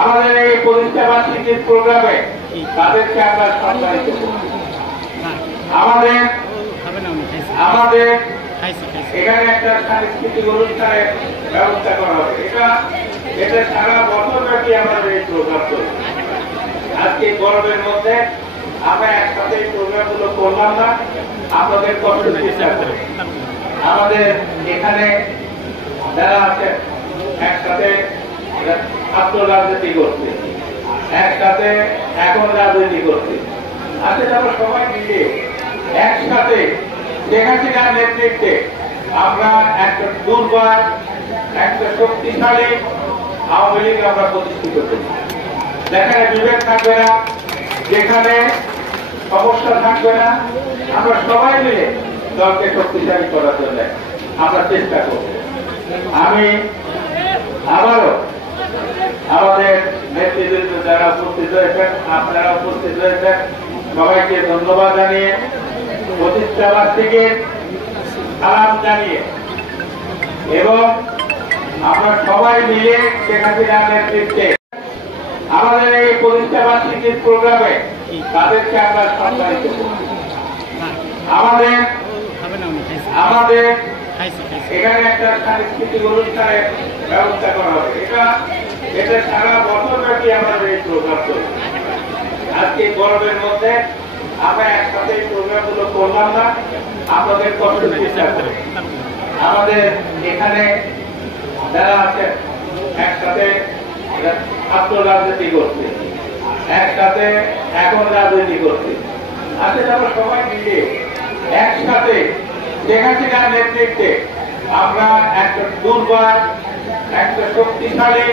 আমাদের এই প্রতিষ্ঠা বার্ষিকীর প্রোগ্রামে তাদেরকে আমরা সম্মানিত করছি। আমাদের আমাদের এখানে একটা সাংস্কৃতিক অনুষ্ঠানের ব্যবস্থা করা হবে। এটা সারা বছর ব্যাপী আমাদের এই প্রোগ্রাম চলছে। আজকে গরমের মধ্যে আমরা একসাথে এই প্রোগ্রাম গুলো করলাম না, আপনাদের কষ্ট চেষ্টা করে আমাদের এখানে যারা আছে একসাথে ছাত্র রাজনীতি করছে, একসাথে এখন রাজনীতি করছে, আসলে আমরা সবাই মিলে একসাথে শেখ হাসিনার নেতৃত্বে আমরা একটা দুর্বার একটা শক্তিশালী আওয়ামী লীগ আমরা প্রতিষ্ঠিত করি। যেখানে বিভেদ থাকবে না, যেখানে সমস্যা থাকবে না, আমরা সবাই মিলে দলকে শক্তিশালী করার জন্য আমরা চেষ্টা করব। আমি আবারও আমাদের নেতৃবৃন্দ যারা উপস্থিত হয়েছেন, আপনারা উপস্থিত হয়েছেন, সবাইকে ধন্যবাদ জানিয়ে প্রতিষ্ঠা বার্ষিকীর সালাম জানিয়ে এবং আমরা সবাই মিলে শেখ হাসিনার নেতৃত্বে আমাদের এই প্রতিষ্ঠা বার্ষিকীর প্রোগ্রামে তাদেরকে আমরা সম্মানিত করছি। আমাদের এখানে একটা সাংস্কৃতিক অনুষ্ঠানের ব্যবস্থা করা হবে। এটা সারা বছর ব্যাপী আমাদের এই প্রোগ্রাম চলছে। আজকে গরমের মধ্যে আমরা একসাথে এই প্রোগ্রাম গুলো করলাম না, আপনাদের কষ্ট চেষ্টা করে আমাদের এখানে যারা আছে একসাথে ছাত্র রাজনীতি করছে, একসাথে এখন রাজনীতি করছে, আসলে আমরা সবাই মিলে একসাথে শেখ হাসিনার নেতৃত্বে আমরা একটা দুর্বার একটা শক্তিশালী